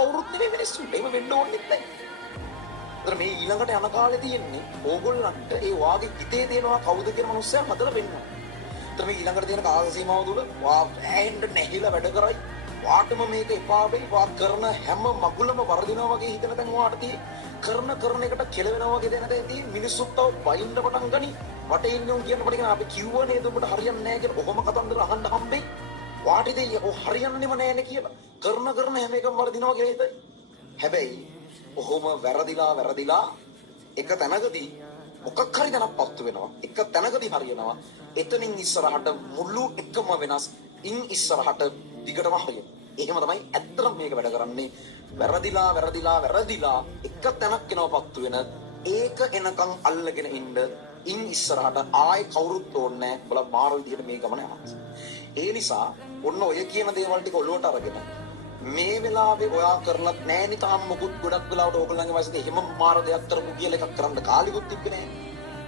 කවුරුත් නෙමෙයි මිනිස්සු. එහෙම වෙන්න ඕනෙත් නැහැ. ඒතර මේ ඊළඟට යන කාලේ තියෙන්නේ ඕගොල්ලන්ට ඒ වාගේ හිතේ තියෙනවා කවුද කියන මනුස්සයා හදලා වෙන්නවා. ඒතර මේ ඊළඟට තියෙන කාල සීමාව තුළ වා ඇහෙන්න නැහිලා වැඩ කරයි. වාටම මේක එපා වෙයි. වා කරන හැම මගුලම වර්ධිනවා වගේ හිතන තැන් වාට තියෙන්නේ. කරන එකට කෙලවෙනවා වගේ දැන තැන් මිනිස්සුත් තව බයින්න පටන් ගනි. වටේ ඉන්න උන් කියන පටගෙන අපි කිව්වා නේද ඔබට හරියන්නේ නැහැ කියලා. ඔහොම කතන්දර අහන්න හම්බෙයි. වාටිදී ඔය හරියන්නේම නැහැනේ කියලා. කරන හැම එකම වර්ධිනවා කියලා හිතයි. හැබැයි ඔහොම වැරදිලා එක තැනකදී මොකක් හරි දැනක් පත්තු වෙනවා. එක තැනකදී හරියනවා. එතනින් ඉස්සරහට මුළු එකම වෙනස්. ඉන් ඉස්සරහට දිගටම හරියන. එහෙම තමයි ඇත්තටම මේක වැඩ කරන්නේ. වැරදිලා එක තැනක් එනවා පත්තු වෙන. ඒක එනකන් අල්ලගෙන ඉන්න. ඉන් ඉස්සරහට ආයෙ කවුරුත් ඕනේ නැහැ. බල මාර විදිහට මේ ගමන යනවා. ඒ නිසා ඔන්න ඔය කියන දේවල් ටික ඔලුවට අරගෙන මේ වෙලාවේ ඔයා කරලත් නැහෙනි තාම මොකුත් ගොඩක් වෙලාවට ඕගොල්ලන්ගේ වයසේදී එහෙම මාර දෙයක් කරපු කියලා එකක් කරන්න කාලෙකුත් තිබ්බේ නැහැ.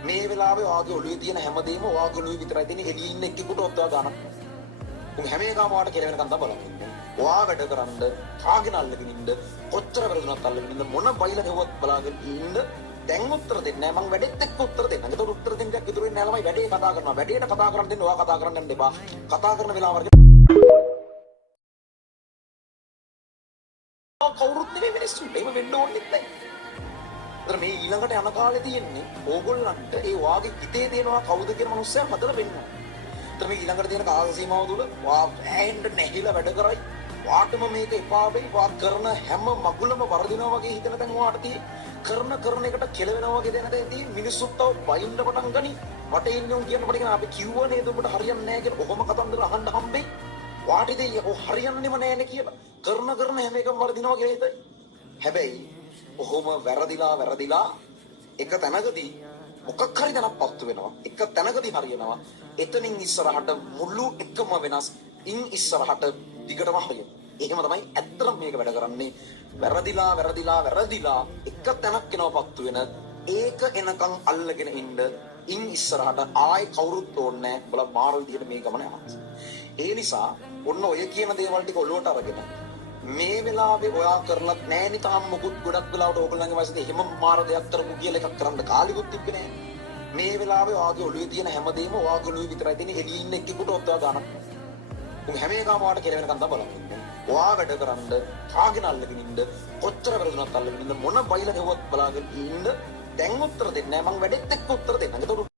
මේ වෙලාවේ ඔයාගේ ඔළුවේ තියෙන හැමදේම ඔයාගේ ඔළුවේ විතරයි තියෙන්නේ. එළියේ ඉන්න එක්කෙකුට ඔද්දා ගන්න. උන් හැම එකම ඔයාට කියලා වෙනකන් තමයි බලන්නේ. ඔයා වැඩ කරන්න කාගෙන අල්ලගෙන ඉන්න කොච්චර වැරදුනත් අල්ලගෙන ඉන්න මොන බයිල ගෙවුවත් බලාගෙන ඉන්න. දැන් උත්තර දෙන්නේ නැහැ. මම වැඩෙත් එක්ක උත්තර දෙන්න. ඒකට උත්තර දෙන්න දෙයක් ඉතුරු වෙන්නේ නැහැ ළමයි. වැඩේ කතා කරනවා. වැඩේට කතා කරන්න දෙන්න ඔයා කතා කරන්න යන්න එපා. කතා කරන වෙලාව වර්ග කවුරුත් නෙමෙයි මිනිස්සු. එහෙම වෙන්න ඕනෙත් නැහැ. ඒතර මේ ඊළඟට යන කාලේ තියෙන්නේ ඕගොල්ලන්ට ඒ වාගේ හිතේ තියෙනවා කවුද කියන මනුස්සයා හදලා වෙන්නවා. ඒතර මේ ඊළඟට තියෙන කාල සීමාව තුළ වා ඇහෙන්න නැහිලා වැඩ කරයි. වාටම මේක එපා වෙයි. වා කරන හැම මගුලම වර්ධිනවා වගේ හිතන තැන් වාට තියෙන්නේ. කරන එකට කෙලවෙනවා වගේ දැන තැන් මිනිස්සුත් තව බයින්න පටන් ගනි. වටේ ඉන්න උන් කියන පටගෙන අපි කිව්වා නේද ඔබට හරියන්නේ නැහැ කියලා. ඔහොම කතන්දර අහන්න හම්බෙයි. වාටිදී ඔය හරියන්නේම නැහැනේ කියලා. කරන හැම එකම වර්ධිනවා කියලා හිතයි. හැබැයි ඔහොම වැරදිලා එක තැනකදී මොකක් හරි දැනක් පත්තු වෙනවා. එක තැනකදී හරියනවා. එතනින් ඉස්සරහට මුළු එකම වෙනස්. ඉන් ඉස්සරහට දිගටම හරියන. එහෙම තමයි ඇත්තටම මේක වැඩ කරන්නේ. වැරදිලා එක තැනක් එනවා පත්තු වෙන. ඒක එනකන් අල්ලගෙන ඉන්න. ඉන් ඉස්සරහට ආයෙ කවුරුත් ඕනේ නැහැ. බල මාර විදිහට මේ ගමන යනවා. ඒ නිසා ඔන්න ඔය කියන දේවල් ටික ඔලුවට අරගෙන මේ වෙලාවේ ඔයා කරලත් නැහෙනි තාම මොකුත් ගොඩක් වෙලාවට ඕගොල්ලන්ගේ වයසේදී එහෙම මාර දෙයක් කරපු කියලා එකක් කරන්න කාලෙකුත් තිබ්බේ නැහැ. මේ වෙලාවේ ඔයාගේ ඔළුවේ තියෙන හැමදේම ඔයාගේ ඔළුවේ විතරයි තියෙන්නේ. එළියේ ඉන්න එක්කෙකුට ඔද්දා ගන්න. උන් හැම එකම ඔයාට කියලා වෙනකන් තමයි බලන්නේ. ඔයා වැඩ කරන්න කාගෙන අල්ලගෙන ඉන්න කොච්චර වැරදුනත් අල්ලගෙන ඉන්න මොන බයිල ගෙවුවත් බලාගෙන ඉන්න. දැන් උත්තර දෙන්නේ නැහැ. මම වැඩෙත් එක්ක උත්තර දෙන්න.